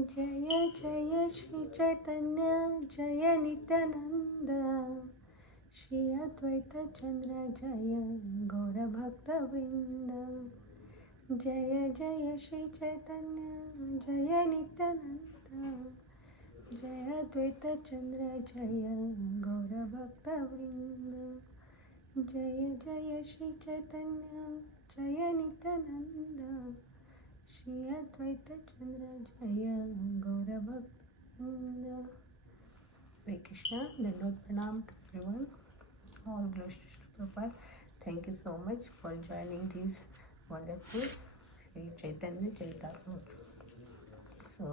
जय जय श्री चैतन्य जय नित्यानंद श्री अद्वैत चंद्र जय गौर भक्त वृंद। जय जय श्री चैतन्य जय नित्यानंद जय अद्वैत चंद्र जय गौर भक्त वृंद। जय जय श्री चैतन्य जय नित्यानंद श्री अद्वैत चंद्र जय गौर भक्तवृंद। हरे कृष्णा, धन्यवाद, प्रणाम to everyone. All glories to Srila Prabhupada. Thank you so much for joining this wonderful Sri Chaitanya Charitamrut. So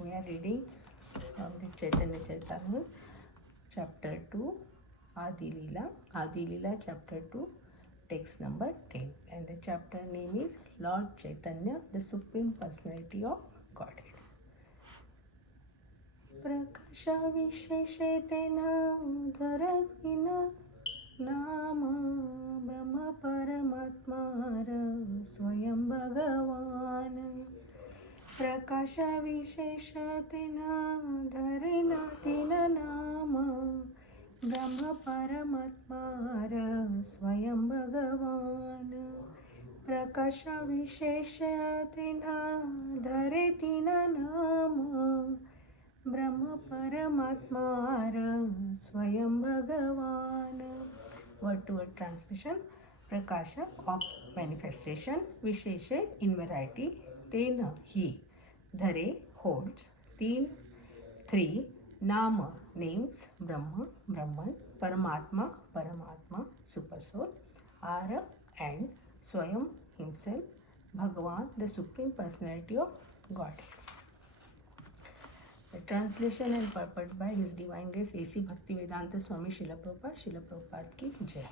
we are reading from the Chaitanya Charitamrut, chapter 2, Adi Lila. Adi Lila, chapter 2, text number 10, and the chapter name is Lord Chaitanya, the Supreme Personality of Godhead. प्रकाशा विशेषतेन धरतीन नाम ब्रह्म परमात्मार स्वयं भगवान। प्रकाशा विशेषतेन धरतीन नाम ब्रह्म परमात्मार स्वयं भगवान। प्रकाश विशेषतेन धरतीन नाम ब्रह्म परमात्मार स्वयं भगवान। Word to word translation. Prakasha of manifestation, Vishesha in variety, Tena he, Dhare holds, Teen three, Nama names, Brahma Brahman, Paramatma Paramatma super soul, Ara and Swayam himself, Bhagavan the Supreme Personality of Godhead. The translation and purport by His Divine Grace A.C. Bhaktivedanta Swami Srila Prabhupada ki Jai.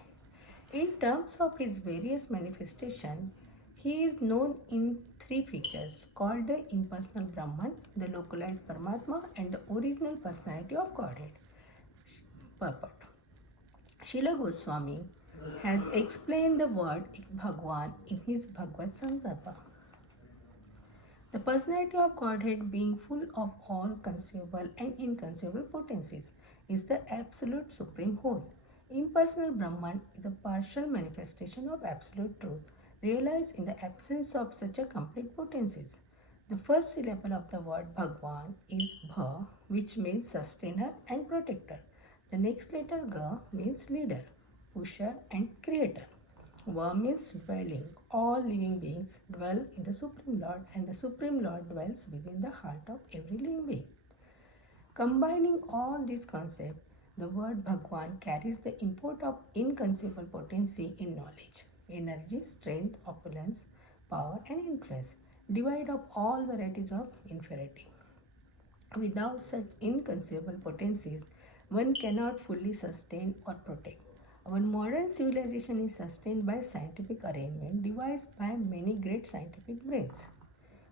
In terms of his various manifestation, he is known in three features called the impersonal Brahman, the localized Paramatma, and the original personality of Godhead. Purport. Srila Goswami has explained the word Bhagwan in his Bhagavad Sankalpa. The personality of Godhead, being full of all conceivable and inconceivable potencies, is the absolute supreme whole. Impersonal Brahman is a partial manifestation of absolute truth, realized in the absence of such a complete potencies. The first syllable of the word Bhagwan is Bha, which means sustainer and protector. The next letter Ga means leader, pusher and creator. Va means dwelling. All living beings dwell in the Supreme Lord, and the Supreme Lord dwells within the heart of every living being. Combining all these concepts, the word Bhagwan carries the import of inconceivable potency in knowledge, energy, strength, opulence, power and influence, devoid of all varieties of inferiority. Without such inconceivable potencies, one cannot fully sustain or protect. Our modern civilization is sustained by scientific arrangement devised by many great scientific brains.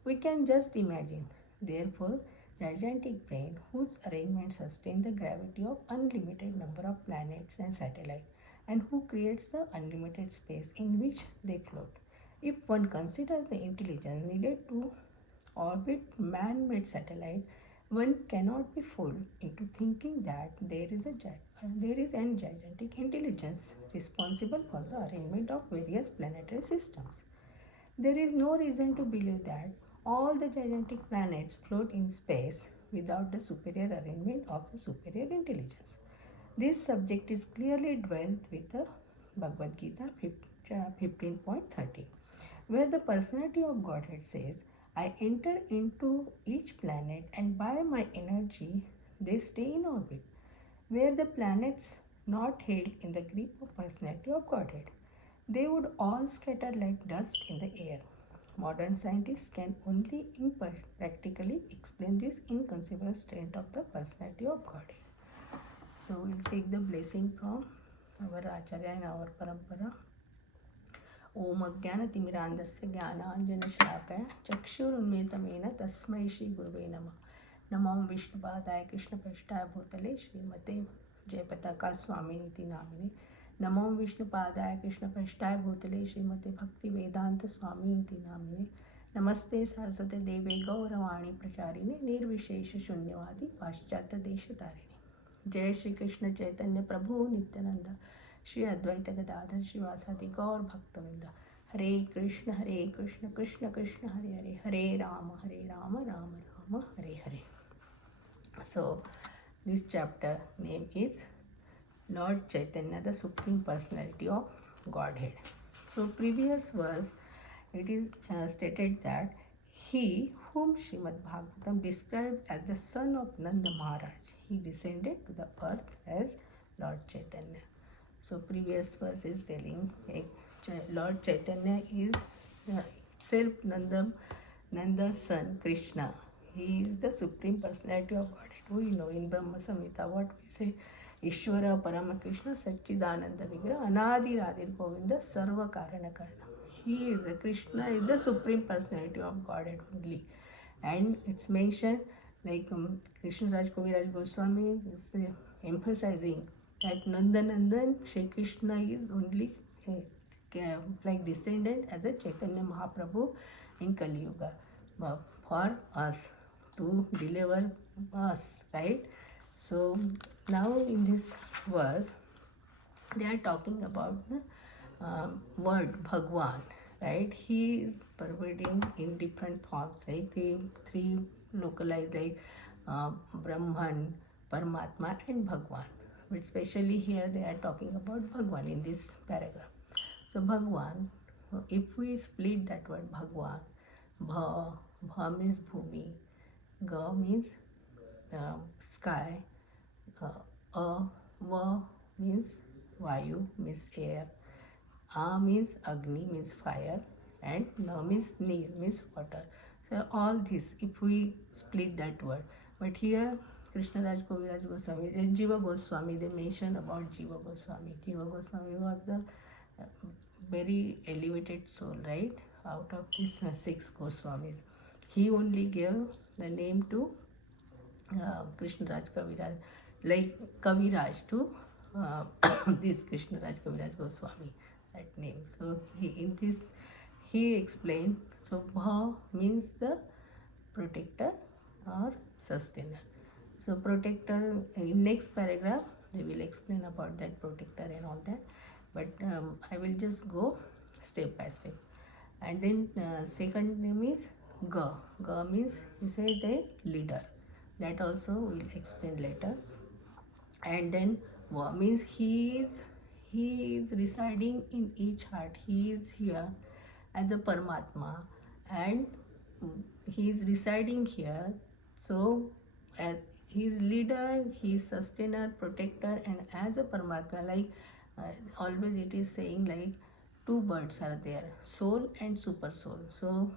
We can just imagine, therefore, gigantic brain whose arrangement sustain the gravity of unlimited number of planets and satellites, and who creates the unlimited space in which they float. If one considers the intelligence needed to orbit man-made satellite, one cannot be fooled into thinking that there is an gigantic intelligence responsible for the arrangement of various planetary systems. There is no reason to believe that all the gigantic planets float in space without the superior arrangement of the superior intelligence. This subject is clearly dwelt with the Bhagavad Gita 15.30, where the personality of Godhead says, I enter into each planet and by my energy they stay in orbit, where the planets not held in the grip of personality of Godhead, they would all scatter like dust in the air. Modern scientists can only impractically explain this inconceivable strength of the personality of Godhead. So we'll take the blessing from our Acharya and our Parampara. ओम अज्ञानतिमिरान्धस्य ज्ञानाञ्जनशलाकया चक्षुरुन्मिलितं तस्मै श्रीगुरुवे नमः। नमो विष्णुपादाय कृष्णपृष्ठाय भूतले श्रीमते जयपताका स्वामिनीति नामिने। नमो विष्णुपादाय कृष्णपृष्ठाय भूतले श्रीमते भक्तिवेदांत स्वामिनीति नामिने। नमस्ते सरस्वते देवे गौरवाणी प्रचारिणे निर्विशेष शून्यवादी पाश्चात्य देश तारिणे। जय श्री कृष्ण चैतन्य प्रभु नित्यानंद, श्री अद्वैत गदाधर शिवासादि गौर भक्तवृंद। हरे कृष्ण कृष्ण कृष्ण हरे हरे, हरे Ram Ram Ram Hare Hare. So this chapter name is Lord Chaitanya, the Supreme Personality of Godhead. So previous verse it is stated that he whom Srimad Bhagavatam describes as the son of Nanda Maharaj, he descended to the earth as Lord Chaitanya. So previous verse is telling Lord Chaitanya is self Nanda's son Krishna. He is the Supreme Personality of Godhead. We know in Brahma Samhita what we say, Ishvara Parama Krishna Satchidananda Vigraha Anadi Radhir Govinda Sarva Karana Karna. He is the Krishna is the Supreme Personality of Godhead only. And it's mentioned like Krishna Raj Kaviraj Goswami is emphasizing that Nandanandan Shri Krishna is only like descendant as a Chaitanya Mahaprabhu in Kali Yuga for us to deliver us, right? So now in this verse they are talking about the word Bhagwan, right? He is pervading in different forms, like the three localized like Brahman, Paramatma and Bhagwan. But especially here they are talking about Bhagwan in this paragraph. So Bhagwan, if we split that word Bhagwan, Bha means Bhumi, Ga means sky, Va means Vayu, means air, A means Agni, means fire, and Na means Neer, means water. So all this, if we split that word, but here Krishna Raj Kaviraj Goswami, Jiva Goswami, they mention about Jiva Goswami. Jiva Goswami was the very elevated soul, right? Out of these 6 Goswamis, he only gave the name to Krishna Raj Kaviraj, like Kaviraj to this Krishna Raj Kaviraj Goswami, that name. So in this he explained. So Bha means the protector or sustainer. So protector, in next paragraph they will explain about that protector and all that, but I will just go step by step. And then second name is Ga. Ga means he said the leader. That also we will explain later. And then Va means he is residing in each heart. He is here as a Paramatma and he is residing here. So as he is leader, he is sustainer, protector, and as a Paramatma, like always it is saying like two birds are there, soul and super soul. So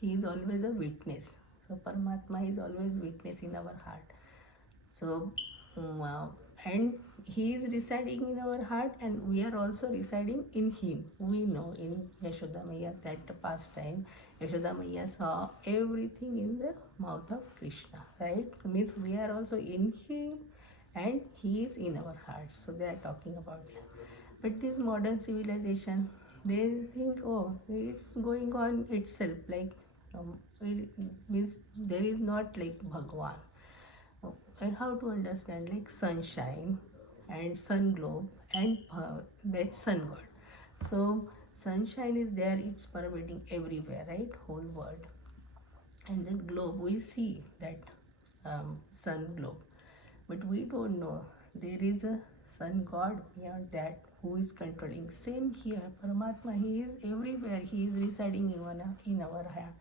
he is always a witness. So Paramatma is always witness in our heart. So and he is residing in our heart and we are also residing in him. We know in Yashoda Maya that past time Yashoda Maya saw everything in the mouth of Krishna, right? Means we are also in him and he is in our hearts. So they are talking about it. But this modern civilization, they think, oh, it's going on itself, like it means there is not like Bhagwan. And how to understand, like sunshine and sun globe and that sun god. So sunshine is there, it's pervading everywhere, right? Whole world. And then globe, we see that sun globe, but we don't know there is a sun god beyond that who is controlling. Same here, Paramatma, he is everywhere, he is residing in our heart.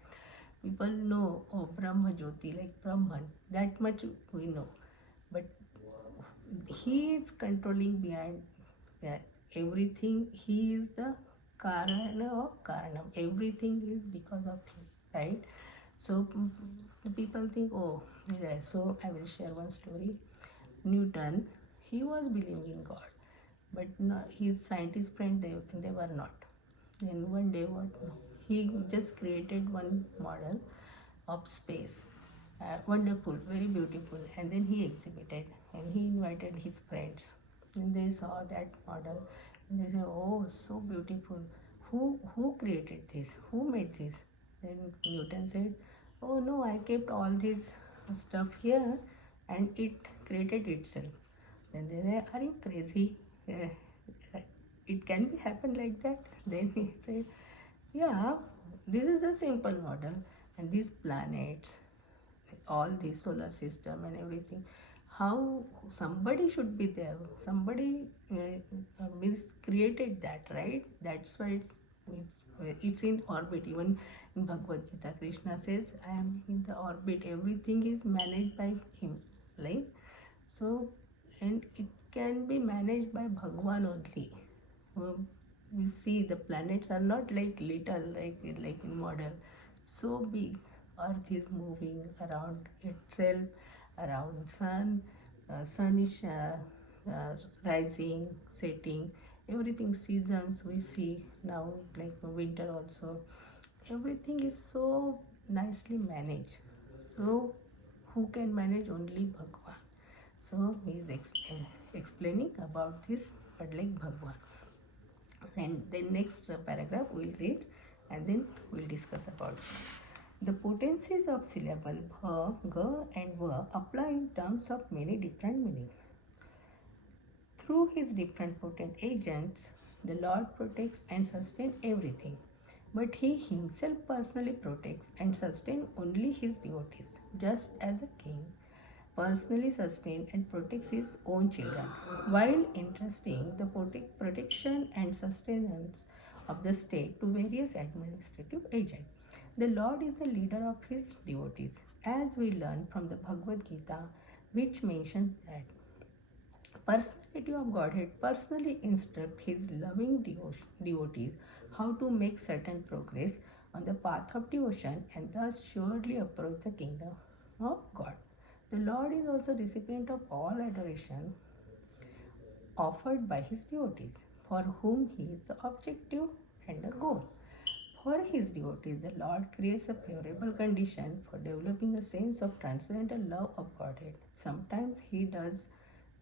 People know, oh, Brahma Jyoti, like Brahman, that much we know. But he is controlling behind everything. He is the Karana of Karanam. Everything is because of him, right? So people think, oh, yeah. So I will share one story. Newton, he was believing in God, but his scientist friend, they were not. Then one day what? He just created one model of space. Wonderful, very beautiful. And then he exhibited and he invited his friends. And they saw that model and they say, oh, so beautiful. Who created this? Who made this? Then Newton said, oh no, I kept all this stuff here and it created itself. Then they say, are you crazy? It can be happen like that. Then he said, yeah, this is a simple model, and these planets, all the solar system and everything, how somebody should be there, somebody means created that, right? That's why it's in orbit. Even in Bhagavad Gita, Krishna says, I am in the orbit, everything is managed by him, like. So, and it can be managed by Bhagwan only. We see the planets are not like little, like in model, so big. Earth is moving around itself, around sun. Sun is rising, setting, everything. Seasons we see now, like winter also. Everything is so nicely managed. So who can manage? Only Bhagwan. So he is explaining about this, but like Bhagwan. And then next paragraph we'll read, and then we'll discuss about it. The potencies of syllable bha, ga and va apply in terms of many different meanings. Through his different potent agents, the Lord protects and sustains everything. But he himself personally protects and sustains only his devotees, just as a king personally sustains and protects his own children, while entrusting the protection and sustenance of the state to various administrative agents. The Lord is the leader of his devotees, as we learn from the Bhagavad Gita, which mentions that personality of Godhead personally instruct his loving devotees how to make certain progress on the path of devotion and thus surely approach the kingdom of God. The Lord is also recipient of all adoration offered by his devotees, for whom he is the objective and the goal. For his devotees, the Lord creates a favorable condition for developing a sense of transcendental love of Godhead. Sometimes he does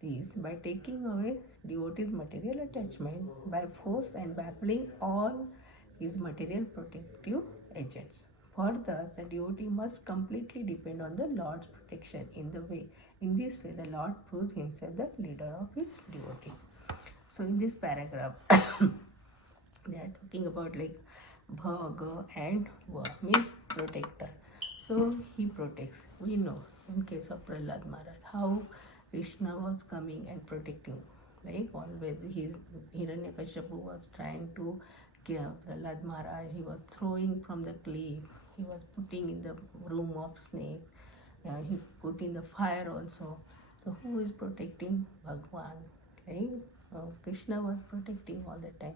this by taking away devotees' material attachment by force and baffling all his material protective agents. For thus, the devotee must completely depend on the Lord's protection in this way, the Lord proves himself the leader of his devotee. So, in this paragraph, they are talking about like bha, and va means protector. So, he protects. We know in case of Prahlad Maharaj how Krishna was coming and protecting. Like always, Hiranyakashipu was trying to kill Prahlad Maharaj. He was throwing from the cliff. He was putting in the room of snake. He put in the fire also. So who is protecting? Bhagwan. Right? Krishna was protecting all the time.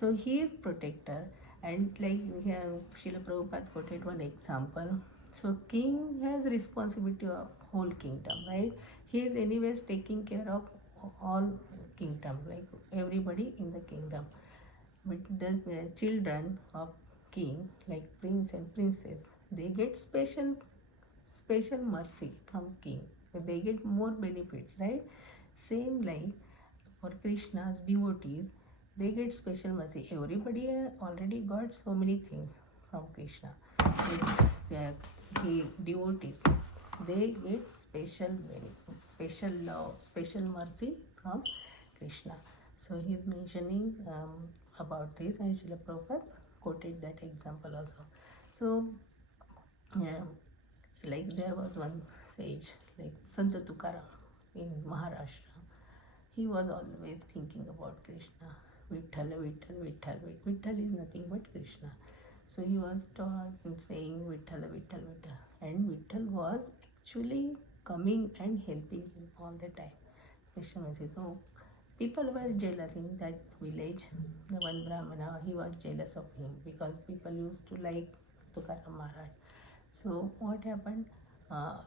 So he is protector. And like Srila Prabhupada quoted one example. So king has responsibility of whole kingdom, right? He is anyways taking care of all kingdom, like everybody in the kingdom. But the children of king, like prince and princess, they get special mercy from king. So they get more benefits, right? Same like for Krishna's devotees, they get special mercy. Everybody already got so many things from Krishna. The devotees, they get special benefit, special love, special mercy from Krishna. So he is mentioning about this, and Srila Prabhupada quoted that example also. So, like there was one sage, like Sant Tukaram in Maharashtra. He was always thinking about Krishna. Vitthal, Vitthal, Vitthal. Vitthal is nothing but Krishna. So he was saying Vitthal, Vitthal, Vitthal. And Vitthal was actually coming and helping him all the time. Special message. So people were jealous in that village. The one Brahmana, he was jealous of him because people used to like Tukaram Maharaj. So what happened?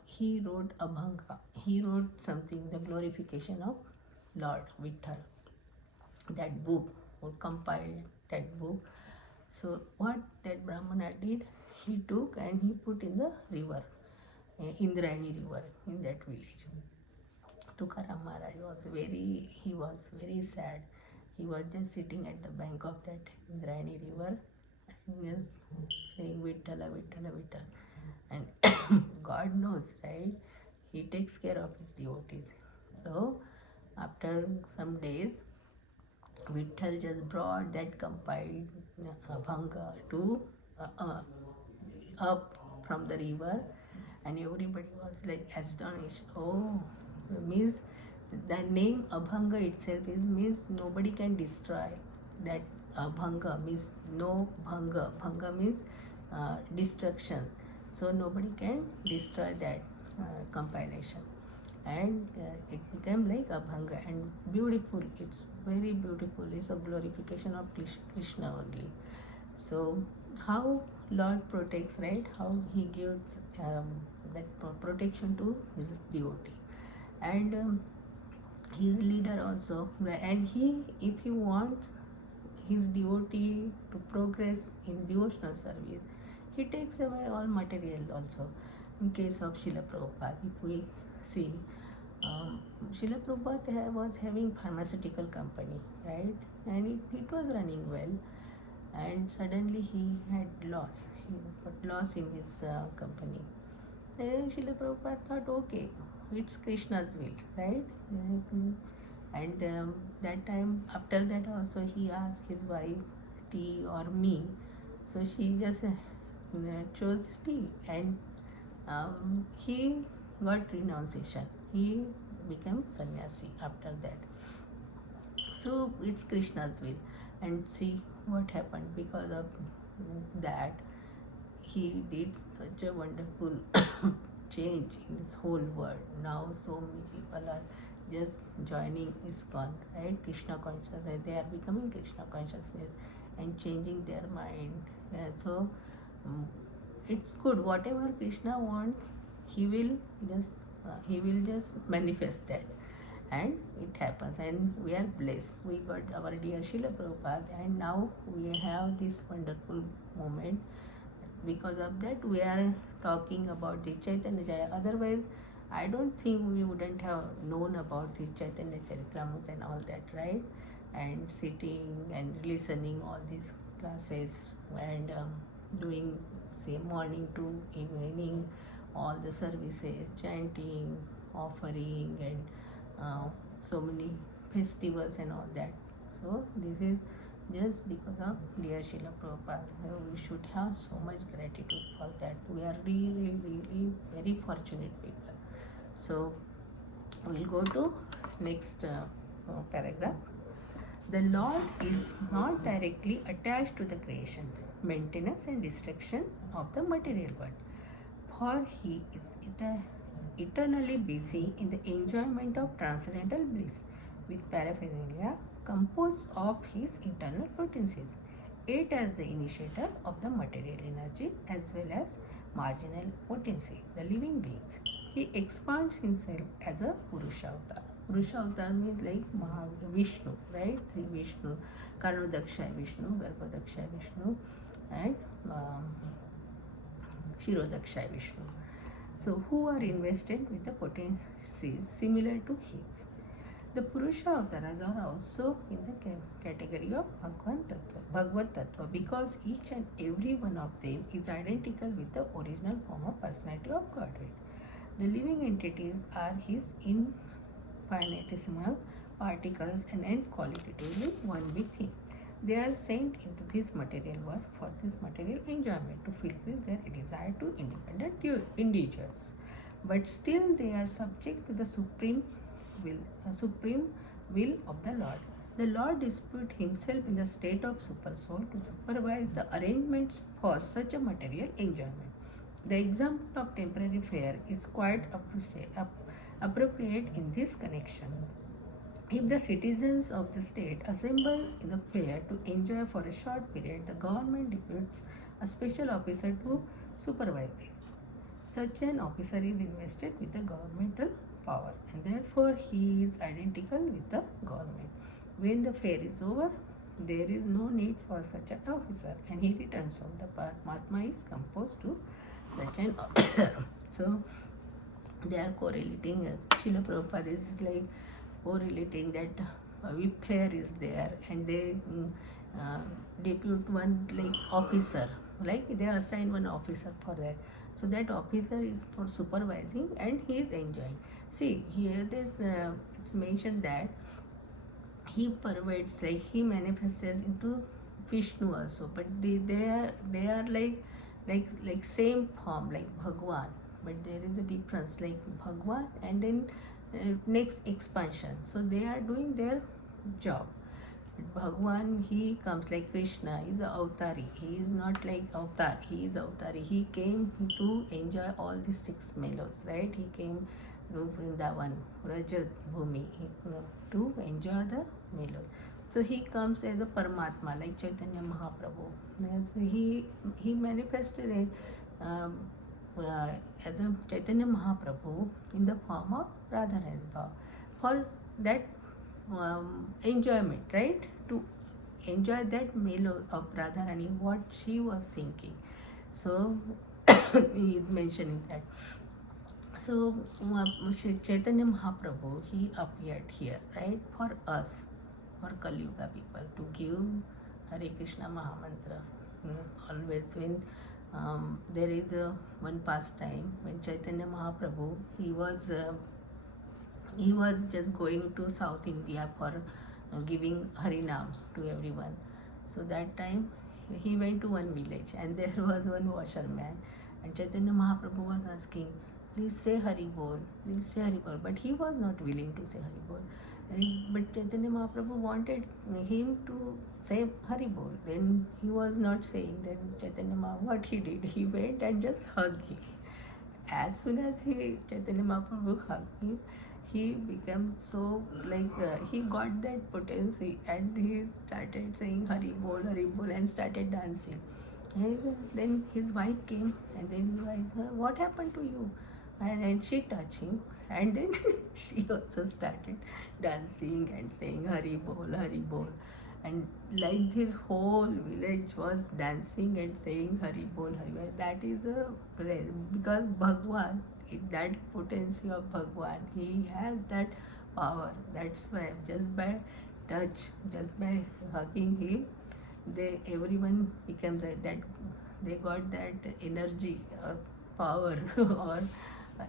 He wrote Abhanga. He wrote something, the glorification of Lord Vitthal. That book, or compiled that book. So what that Brahmana did, he took and he put in the river, Indrayani river in that village. Tukaram Maharaj was very sad. He was just sitting at the bank of that Indrayani river, Yes, saying Vittala, Vittala, Vittala. And God knows, right? He takes care of his devotees. So, after some days, Vitthal just brought that compiled Abhanga to up from the river, and everybody was like astonished. Oh, means the name Abhanga itself is means nobody can destroy that. Abhanga means no bhanga. Bhanga means destruction. So nobody can destroy that compilation, and it became like Abhanga and beautiful. It's very beautiful. It's a glorification of Krishna only. So how Lord protects, right? How he gives that protection to his devotee, and his leader also. And he, if he wants his devotee to progress in devotional service, he takes away all material also. In case of Srila Prabhupada, if we see, Srila Prabhupada was having pharmaceutical company, right? And it was running well, and suddenly he had loss. He got loss in his company. Then Srila Prabhupada thought, okay, it's Krishna's will, right? And that time, after that also, he asked his wife, tea or me. So she just chose tea, and he got renunciation. He became sannyasi after that. So it's Krishna's will. And see what happened because of that. He did such a wonderful change in this whole world. Now so many people are just joining ISKCON, right? Krishna consciousness. They are becoming Krishna consciousness and changing their mind. So it's good. Whatever Krishna wants, he will just manifest that, and it happens. And we are blessed. We got our dear Srila Prabhupada, and now we have this wonderful moment. Because of that, we are talking about the Chaitanya Jaya. Otherwise, I don't think we wouldn't have known about the Chaitanya Charitramrut and all that, right? And sitting and listening all these classes, and doing, say, morning to evening, all the services, chanting, offering, and so many festivals and all that. So this is just because of dear Srila Prabhupada. We should have so much gratitude for that. We are really, really very fortunate people. So we'll go to next paragraph. The Lord is not directly attached to the creation, maintenance and destruction of the material world, for he is eternally busy in the enjoyment of transcendental bliss with paraphernalia composed of his internal potencies, it as the initiator of the material energy as well as marginal potency, the living beings. He expands himself as a Purusha avatar. Purusha avatar means like Vishnu, right? Three Vishnu, Karnodakshay Vishnu, Garbhodakshay Vishnu, and Shirodakshay Vishnu. So, who are invested with the potencies similar to his. The Purusha avatars are also in the category of Bhagavad Tattva, because each and every one of them is identical with the original form of personality of Godhead. The living entities are his infinitesimal particles and end qualitatively one with him. They are sent into this material world for this material enjoyment to fulfill their desire to independent individuals. But still they are subject to the supreme will of the Lord. The Lord disputes himself in the state of supersoul to supervise the arrangements for such a material enjoyment. The example of temporary fair is quite appropriate in this connection. If the citizens of the state assemble in the fair to enjoy for a short period, the government deputes a special officer to supervise this. Such an officer is invested with the governmental power, and therefore he is identical with the government. When the fair is over, there is no need for such an officer, and he returns home. The Paramatma is composed to such an officer. So they are correlating. Srila Prabhupada is like correlating that fair is there, and they uh, depute one like officer, like they assign one officer for that. So that officer is for supervising and he is enjoying. See here this it's mentioned that he pervades, like he manifests into Vishnu also, but they are like same form like Bhagwan, but there is a difference like Bhagwan and then next expansion. So they are doing their job. Bhagwan, he comes like Krishna, is a avatari. He is not like avatar, he is avatari. He came to enjoy all these six mellows, right? He came to Vrindavan, Rajat Bhumi, to enjoy the mellow. So he comes as a Paramatma, like Chaitanya Mahaprabhu. Yes, he manifested it as a Chaitanya Mahaprabhu in the form of Radharani's Bhav. For that enjoyment, right? To enjoy that mellow of Radharani, what she was thinking. So he is mentioning that. So Chaitanya Mahaprabhu, he appeared here, right, for us, for Kali Yuga people, to give Hare Krishna Mahamantra. Always when there is one pastime when Chaitanya Mahaprabhu, he was just going to South India for giving Harinam to everyone. So that time he went to one village and there was one washerman, and Chaitanya Mahaprabhu was asking, please say Hari Bol, please say Hari Bol, but he was not willing to say Hari Bol. But Chaitanya Mahaprabhu wanted him to say Hari Bol. Then he was not saying. Then Chaitanya Mahaprabhu, what he did, he went and just hugged him. As soon as Chaitanya Mahaprabhu hugged him, he became so like he got that potency and he started saying Hari Bol, and started dancing. And then his wife came and then his wife, what happened to you? And then she touched him and then she also started dancing and saying Hari Bol, Hari Bol. And like this whole village was dancing and saying Hari Bol, Hari Bol. That is because Bhagwan, that potency of Bhagwan, he has that power. That's why just by touch, just by hugging him, everyone becomes that they got that energy or power or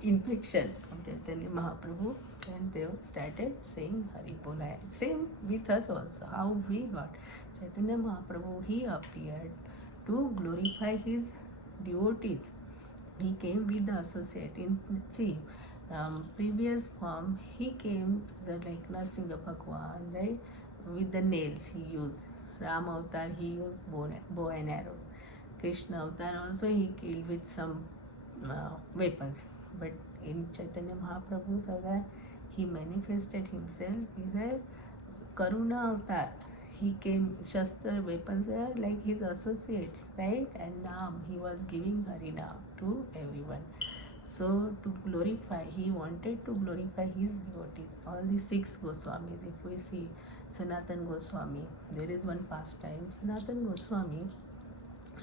infection of Chaitanya Mahaprabhu, and they started saying Hari Bol. Same with us also. How we got Chaitanya Mahaprabhu? He appeared to glorify his devotees. He came with the associate. Previous form he came like Narsinga Bhagwan, right? With the nails he used. Ram Avatar he used bow and arrow. Krishna Avatar also he killed with some weapons. But in Chaitanya Mahaprabhu's avatar, he manifested himself as a Karuna Avatar. He came, Shastra weapons were like his associates, right? And Nam, he was giving Harinam to everyone. So to glorify, he wanted to glorify his devotees. All the six Goswamis, if we see Sanatan Goswami, there is one pastime. Sanatan Goswami,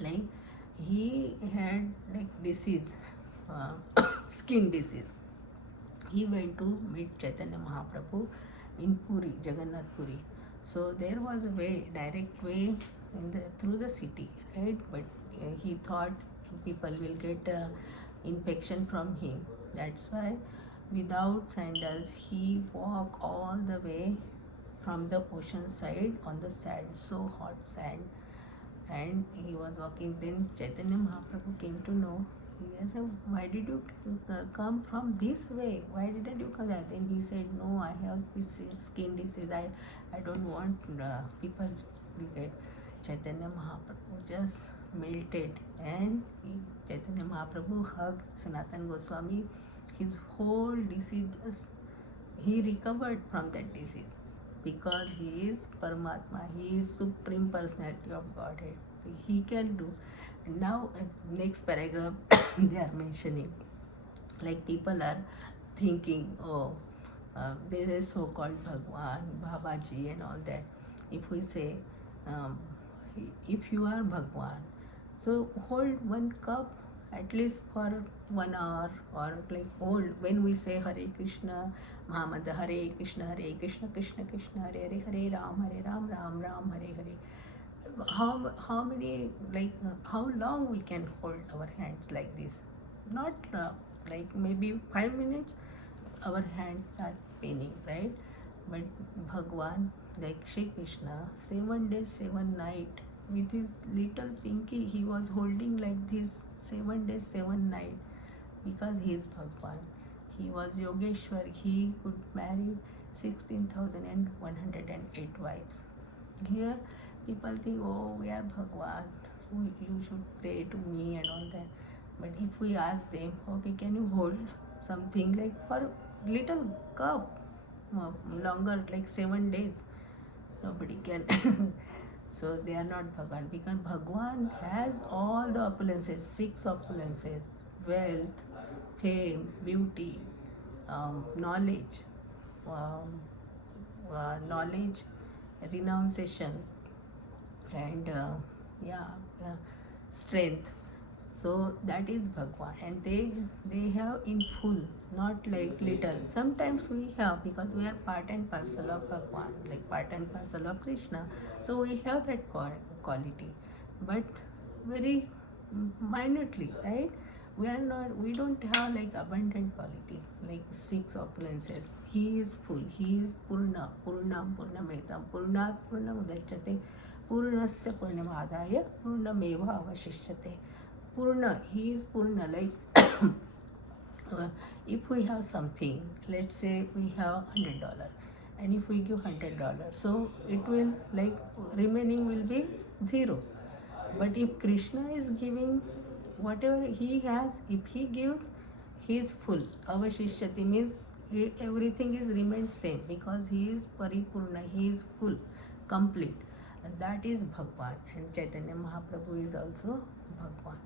like he had like disease, skin disease. He went to meet Chaitanya Mahaprabhu in Puri, Jagannath Puri. So there was a way, direct way through the city, right? But he thought people will get infection from him. That's why without sandals he walked all the way from the ocean side on the sand, so hot sand, and he was walking. Then Chaitanya Mahaprabhu came to know. He said, why did you come from this way? Why didn't you come that? Then he said, no, I have this skin disease. I don't want people to get. Chaitanya Mahaprabhu just melted, and Chaitanya Mahaprabhu hugged Sanatan Goswami. His whole disease he recovered from that disease because he is Paramatma. He is Supreme Personality of Godhead. He can do. And now next paragraph they are mentioning, like people are thinking, oh, there is so-called Bhagwan, Babaji and all that. If we say, um, if you are Bhagwan, so hold one cup at least for 1 hour, or like hold when we say Hare Krishna Mahamantra, Hare Krishna Krishna Krishna Hare Hare, Hare Ram Ram Ram Hare Hare. how many, like how long we can hold our hands like this? Not like maybe 5 minutes, our hands start paining, right? But Bhagwan, like Shri Krishna, 7 days, 7 nights, with his little pinky, he was holding like this 7 days, 7 nights, because he is Bhagwan. He was Yogeshwar. He could marry 16,108 wives. Here, people think, oh, we are Bhagwan, you should pray to me and all that. But if we ask them, okay, can you hold something like for little cup longer, like 7 days? Nobody can. So they are not Bhagwan, because Bhagwan has all the opulences, 6 opulences: wealth, fame, beauty, knowledge, um, knowledge, renunciation, and yeah, strength. So that is Bhagwan, and they have in full, not like little. Sometimes we have, because we are part and parcel of Bhagwan, like part and parcel of Krishna. So we have that quality, but very minutely, right? We don't have like abundant quality, like 6 opulences. He is full. He is Purna, Purnam Purnamedam, Purnat Purnamudachyate, Purnasya Purnamadaya, Purnameva Avashishyate. Purna, he is Purna, like if we have something, let's say we have $100, and if we give $100, so it will, like, remaining will be zero. But if Krishna is giving whatever he has, if he gives, he is full. Avashishyati means everything is remained same, because he is paripurna, he is full, complete. And that is Bhagwan. And Chaitanya Mahaprabhu is also Bhagwan.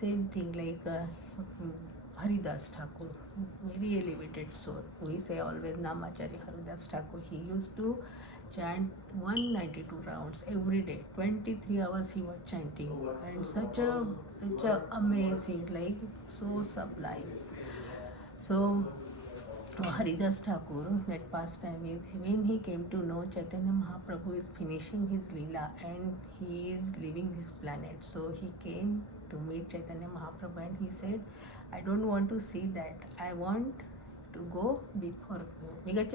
Same thing, like Haridas Thakur, very elevated soul. We say always Namacharya Haridas Thakur. He used to chant 192 rounds every day. 23 hours he was chanting, and such a amazing, like so sublime. So Haridas Thakur, that pastime is when he came to know Chaitanya Mahaprabhu is finishing his Lila and he is leaving this planet. So he came to meet Chaitanya Mahaprabhu and he said, I don't want to see that. I want to go before you. Because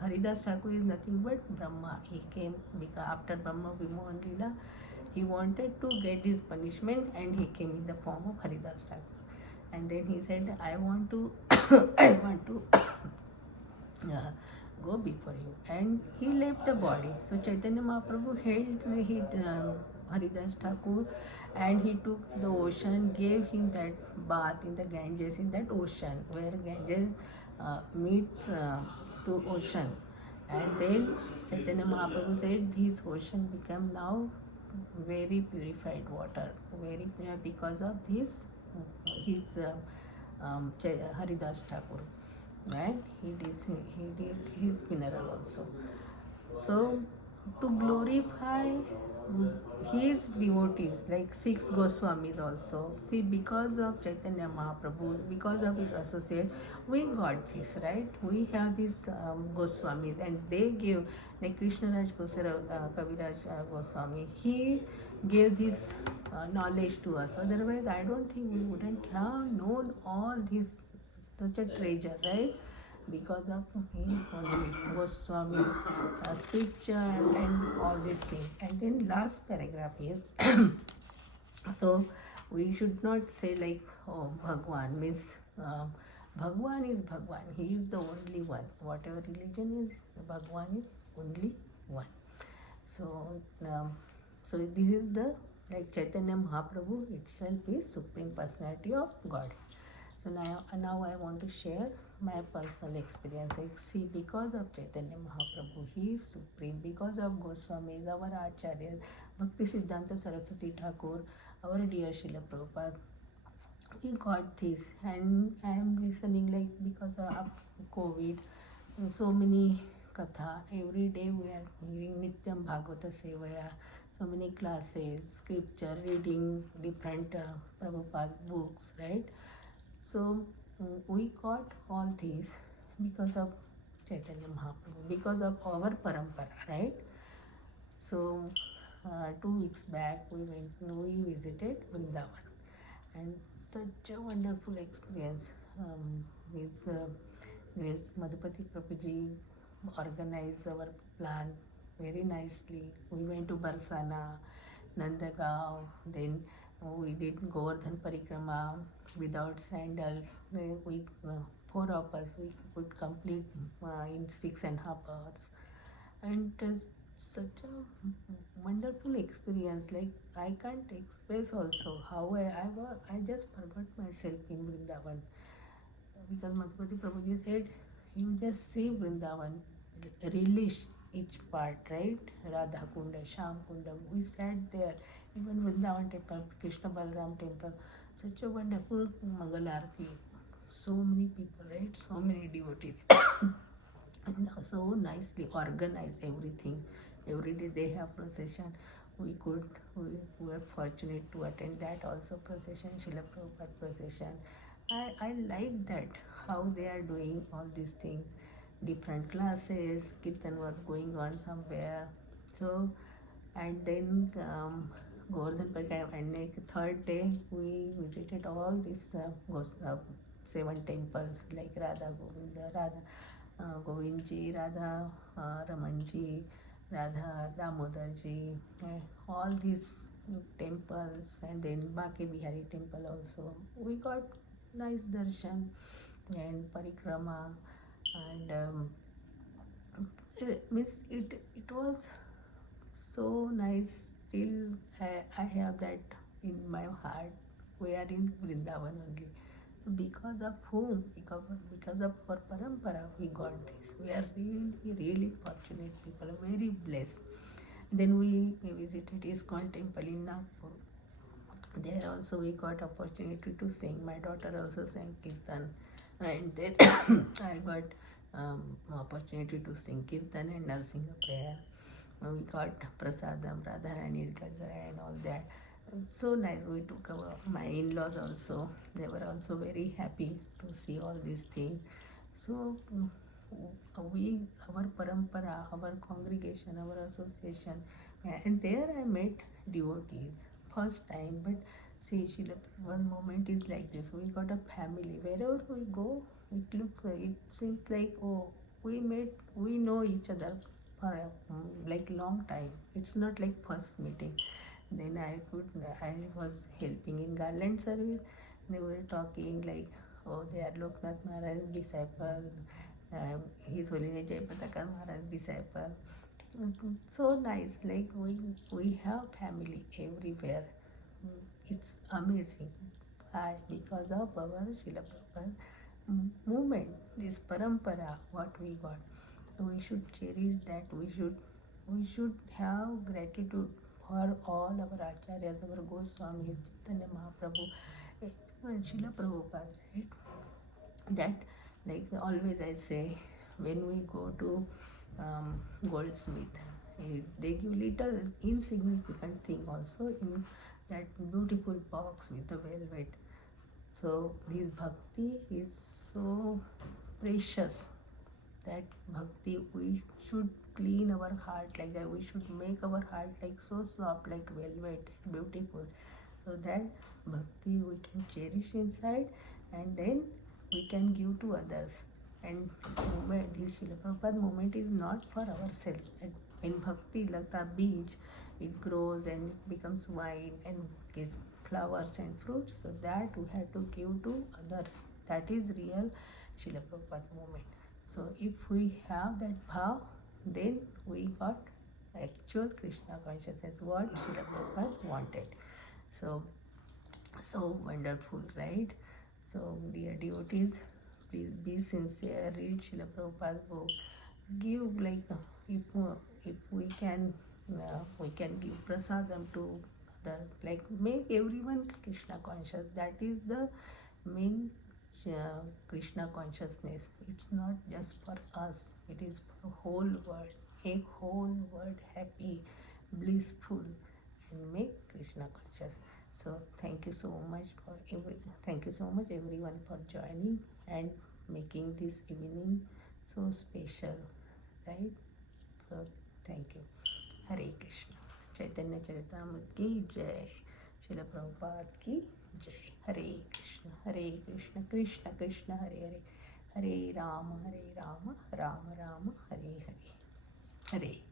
Haridas Thakur is nothing but Brahma. He came because after Brahma Vimohan Lila, he wanted to get this punishment and he came in the form of Haridas Thakur. And then he said, I want to I want to go before you. And he left the body. So Chaitanya Mahaprabhu held his Haridas Thakur, and he took the ocean, gave him that bath in the Ganges, in that ocean where Ganges meets to ocean. And then Chaitanya Mahaprabhu said, this ocean became now very purified water, very pure, because of this his Haridas Thakur, and he did his funeral also. So to glorify his devotees, like 6 Goswamis also. See, because of Chaitanya Mahaprabhu, because of his associate, we got this, right? We have these Goswamis, and they give, like Krishnaraj Kaviraj Goswami, he gave this knowledge to us. Otherwise, I don't think we wouldn't have known all this, such a treasure, right? Because of him only, Goswami, scripture and all these things. And then last paragraph is so we should not say like, oh, Bhagwan means Bhagwan is Bhagwan. He is the only one. Whatever religion is, Bhagwan is only one. So so this is the, like Chaitanya Mahaprabhu itself is Supreme Personality of God. So now I want to share my personal experience. Like, see, because of Chaitanya Mahaprabhu, he is supreme. Because of Goswamis, our Acharyas, Bhakti Siddhanta Saraswati Thakur, our dear Srila Prabhupada, we got this. And I am listening, like, because of COVID, so many katha. Every day we are hearing Nityam Bhagavata Sevaya, so many classes, scripture, reading different Prabhupada's books, right? So we got all these because of Chaitanya Mahaprabhu, because of our parampara, right? So 2 weeks back we visited Vrindavan, and such a wonderful experience. With Grace Madhupati Prabhuji organized our plan very nicely. We went to Barsana, Nandagaon, then we did Govardhan Parikrama without sandals. We four of us we could complete in 6.5 hours, and it is such a wonderful experience. Like I can't express also how I just forgot myself in Vrindavan, because Madhupati Prabhuji said, you just see Vrindavan, relish each part, right? Radha Kunda, Sham Kunda. We sat there, even Vrindavan temple, Krishna Balram temple, such a wonderful Mangal Aarti. So many people, right? So many devotees. And so nicely organized everything. Every day they have procession. We were fortunate to attend that also procession, Srila Prabhupada procession. I like that how they are doing all these things. Different classes, Kirtan was going on somewhere. So, and then Govardhan Parikram, and third day we visited all these 7 temples like Radha Govinda, Radha Govindji, Radha Ramanji, Radha Damodarji, all these temples, and then Bake Bihari temple also. We got nice darshan and parikrama, and it was so nice. Still, I have that in my heart. We are in Vrindavan only. So because of whom? Because of our parampara, we got this. We are really, really fortunate people, very blessed. Then we visited ISKCON temple in Nagpur. There also we got opportunity to sing. My daughter also sang Kirtan, and then I got opportunity to sing Kirtan and Narsinga prayer. We got Prasadam, Radharani's Gajra and all that. So nice. We took my in-laws also. They were also very happy to see all these things. So our parampara, our congregation, our association, and there I met devotees first time. But see, Sheila, one moment is like this. We got a family. Wherever we go, it seems like, oh, we know each other for like long time. It's not like first meeting. Then I was helping in garland service. They were talking like, oh, they are Loknath Maharaj's disciple. His Holiness Jayapataka Maharaj's disciple. So nice. Like we have family everywhere. It's amazing. Because of our Srila Prabhupada movement, this parampara, what we got. So we should cherish that. We should have gratitude for all our acharyas, our Goswamis, Chaitanya Mahaprabhu, and Srila Prabhupada, right? That, like always I say, when we go to goldsmith, they give little insignificant thing also in that beautiful box with the velvet. So this bhakti is so precious. That bhakti, we should clean our heart like that. We should make our heart like so soft, like velvet, beautiful. So that bhakti we can cherish inside, and then we can give to others. And this Srila Prabhupada moment is not for ourselves. And in bhakti, like the beach, it grows and it becomes wine and gives flowers and fruits. So that we have to give to others. That is real Srila Prabhupada moment. So if we have that bhav, then we got actual Krishna consciousness, what Srila Prabhupada wanted. So wonderful, right? So dear devotees, please be sincere, read Srila Prabhupada's book, give like if we can give prasadam to the, like make everyone Krishna conscious. That is the main Krishna consciousness. It's not just for us, it is for whole world. Make whole world happy, blissful, and make Krishna conscious. So thank you so much everyone for joining and making this evening so special, right? So thank you. Hare Krishna. चैतन्य चरित्रामृत की जय। शिल प्रभुपाद की जय। हरे कृष्ण कृष्ण कृष्ण हरे हरे, हरे राम राम राम हरे हरे, हरे